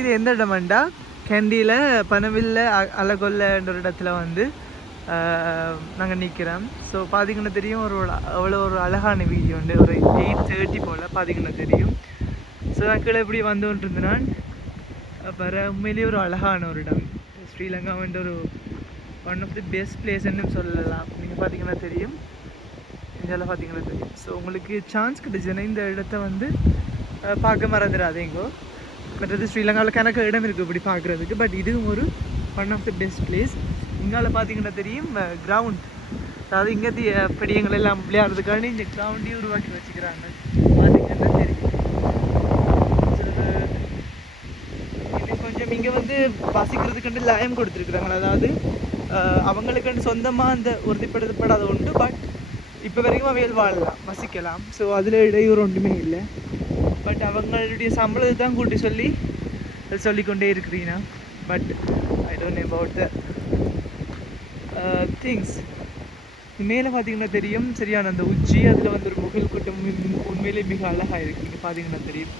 இது எந்த இடமாண்டா கேண்டியில் பனவில்ல அலகொல்லன்ற ஒரு இடத்துல வந்து நாங்கள் நிற்கிறோம். ஸோ பார்த்தீங்கன்னா தெரியும் அவ்வளோ ஒரு அழகான வீடியோ உண்டு. ஒரு 8:30 போல் பார்த்தீங்கன்னா தெரியும். ஸோ நான் கீழே எப்படி வந்து கொண்டிருந்தேன் அப்புறம் உண்மையிலேயே ஒரு அழகான ஒரு இடம். ஸ்ரீலங்கா வந்து ஒரு ஒன் ஆஃப் தி பெஸ்ட் பிளேஸ்ன்னு சொல்லலாம். நீங்கள் பார்த்தீங்கன்னா தெரியும், இந்தியாவில் பார்த்தீங்கன்னா தெரியும். ஸோ உங்களுக்கு சான்ஸ் கிடைச்சுன்னா இந்த இடத்த வந்து பார்க்க மறந்துடாதீங்கோ. மற்றது ஸ்ரீலங்காவில் கணக்கு இடம் இருக்குது இப்படி பார்க்குறதுக்கு. பட் இதுவும் ஒரு one of the best place. இங்கால பார்த்தீங்கன்னா தெரியும் கிரவுண்ட், அதாவது இங்கே படியங்கள் எல்லாம் விளையாடுறதுக்காண்டி இந்த கிரவுண்டையும் உருவாக்கி வச்சுக்கிறாங்க. பார்த்தீங்கன்னா தெரியும். இன்னும் கொஞ்சம் இங்கே வந்து வசிக்கிறதுக்கு லயம் கொடுத்துருக்குறாங்க. அதாவது அவங்களுக்கு சொந்தமாக அந்த உறுதிப்படுத்தப்படாத உண்டு. பட் இப்போ வரைக்கும் அவையில் வாழலாம், வசிக்கலாம். ஸோ அதில் இடையூறு ஒன்றுமே இல்லை. பட் அவங்களுடைய சம்பளத்தை தான் கூட்டி சொல்லிக்கொண்டே இருக்கிறீங்கன்னா. But I don't know about the things. மேலே பார்த்தீங்கன்னா தெரியும் சரியான அந்த உச்சி, அதில் வந்து ஒரு முகில் கூட்டம் உண்மையிலே மிக அழகாக இருக்குது. நீங்கள் பார்த்தீங்கன்னா தெரியும்.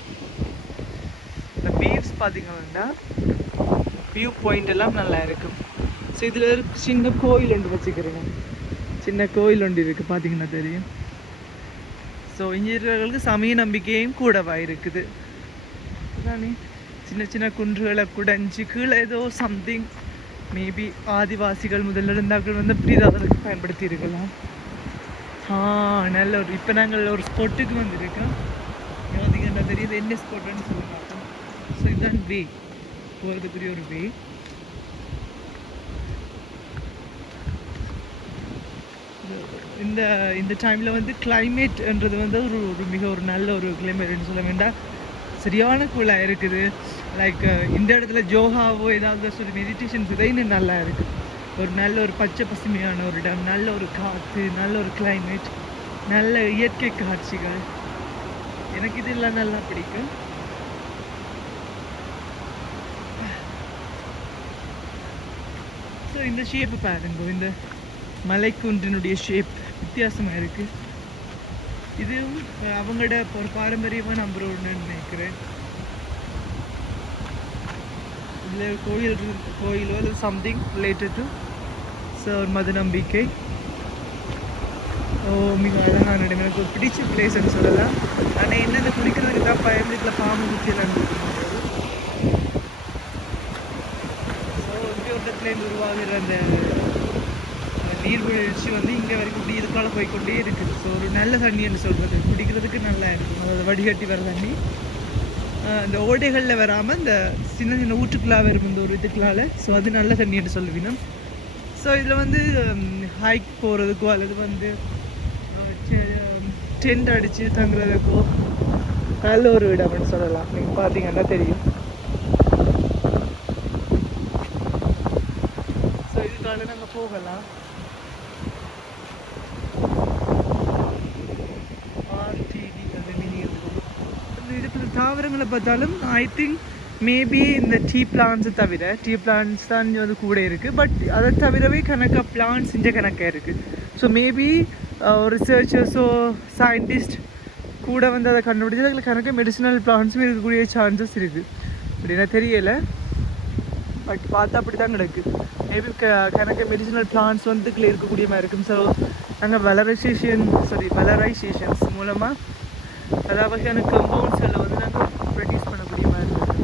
இந்த வியூஸ் பார்த்தீங்கன்னா வியூ பாயிண்ட் எல்லாம் நல்லா இருக்கும். ஸோ இதில் ஒரு சின்ன கோயில் ஒன்று வச்சுக்கிறேங்க. சின்ன கோயில் ஒன்று இருக்குது, பார்த்தீங்கன்னா தெரியும். ஸோ இன்ஜினியர்களுக்கு சமய நம்பிக்கையும் கூடவா இருக்குது. அதானே சின்ன சின்ன குன்றுகளை குடைஞ்சி கீழே ஏதோ சம்திங் மேபி ஆதிவாசிகள் முதல்ல இருந்தாக்கள் வந்து அப்படி அதற்கு பயன்படுத்தி இருக்கலாம். நல்ல ஒரு இப்போ நாங்கள் ஒரு ஸ்பாட்டுக்கு வந்துருக்கோம். பார்த்தீங்கன்னா தெரியுது என்ன ஸ்பாட்டுன்னு சொல்ல மாட்டோம். ஸோ இதுதான் வே போகிறதுக்குரிய ஒரு வே. இந்த டைமில் வந்து கிளைமேட்ன்றது வந்து ஒரு மிக ஒரு நல்ல ஒரு கிளைமேட்னு சொல்ல வேண்டாம். சரியான கூலாக இருக்குது. லைக் இந்த இடத்துல யோகாவோ ஏதாவது சொல்லி மெடிடேஷன்ஸ் இதை இன்னும் நல்லா இருக்குது. ஒரு நல்ல ஒரு பச்சை பசுமையான ஒரு இடம், நல்ல ஒரு காற்று, நல்ல ஒரு கிளைமேட், நல்ல இயற்கை காட்சிகள். எனக்கு இதெல்லாம் நல்லா பிடிக்கும். ஸோ இந்த ஷேப்பு பாருங்க, இந்த மலைக்குன்றினுடைய ஷேப் வித்தியாசமாக இருக்குது. இதுவும் அவங்களோட ஒரு பாரம்பரியமாக நம்புற ஒன்றுன்னு நினைக்கிறேன். இதில் கோயிலோ இல்லை சம்திங் ரிலேட்டட் டு ஒரு மத நம்பிக்கை. மிக அழகான இடம், எனக்கு ஒரு பிடிச்ச பிளேஸ்ன்னு சொல்லலாம். ஆனால் என்னென்ன குடிக்கிறதுக்கு தான் பயம், இதில் பாம்பு குச்சியெல்லாம் கொடுக்கும்போது. ஸோ இங்கே ஒரு இடத்துலேருந்து உருவாகிற அந்த நீர்வீழ்ச்சி வந்து இங்கே வரைக்கும் இப்படி இதுக்கால போய்கொண்டே இருக்குது. ஸோ ஒரு நல்ல தண்ணின்னு சொல்கிறது குடிக்கிறதுக்கு நல்லா இருக்கும். அதாவது வடிகட்டி வர தண்ணி, இந்த ஓடைகளில் வராமல் இந்த சின்ன சின்ன ஊற்றுக்களாக வரும் இந்த ஒரு இதுக்களால். ஸோ அது நல்ல தண்ணின்னு சொல்லுவீங்க. ஸோ இதில் வந்து ஹைக் போகிறதுக்கோ அல்லது வந்து டென்ட் அடித்து தங்குறதுக்கோ நல்ல ஒரு இடம்னு சொல்லலாம். நீங்கள் பார்த்தீங்கன்னா தெரியும். ஸோ இதுக்காக நாங்கள் போகலாம். தாவரங்களை பார்த்தாலும் ஐ திங்க் மேபி இந்த டீ பிளான்ஸை தவிர, டீ பிளான்ஸ் தான் வந்து கூட இருக்குது. பட் அதை தவிரவே கணக்காக பிளான்ஸ் இங்கே கணக்காக இருக்குது. ஸோ மேபி ரிசர்ச்சர்ஸோ சயின்டிஸ்ட் கூட வந்து அதை கண்டுபிடிச்சி அதில் கணக்காக மெடிசினல் பிளான்ஸும் இருக்கக்கூடிய சான்சஸ் இருக்குது. அப்படின்னா தெரியலை, பட் பார்த்தா அப்படி தான் கிடக்கு. மேபி கணக்காக மெடிசினல் பிளான்ஸ் வந்து இதுக்குள்ளே இருக்கக்கூடிய மாதிரி இருக்கும். ஸோ நாங்கள் வளரைசேஷன்ஸ் மூலமாக பல வகையான கம்பவுண்ட்ஸில் வந்து நாங்கள் ப்ரொடியூஸ் பண்ணக்கூடிய மாதிரி இருக்குது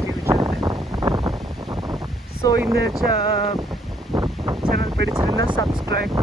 ஃபியூச்சரில். ஸோ இந்த சேனல் பிடிச்சிருந்தால் சப்ஸ்கிரைப்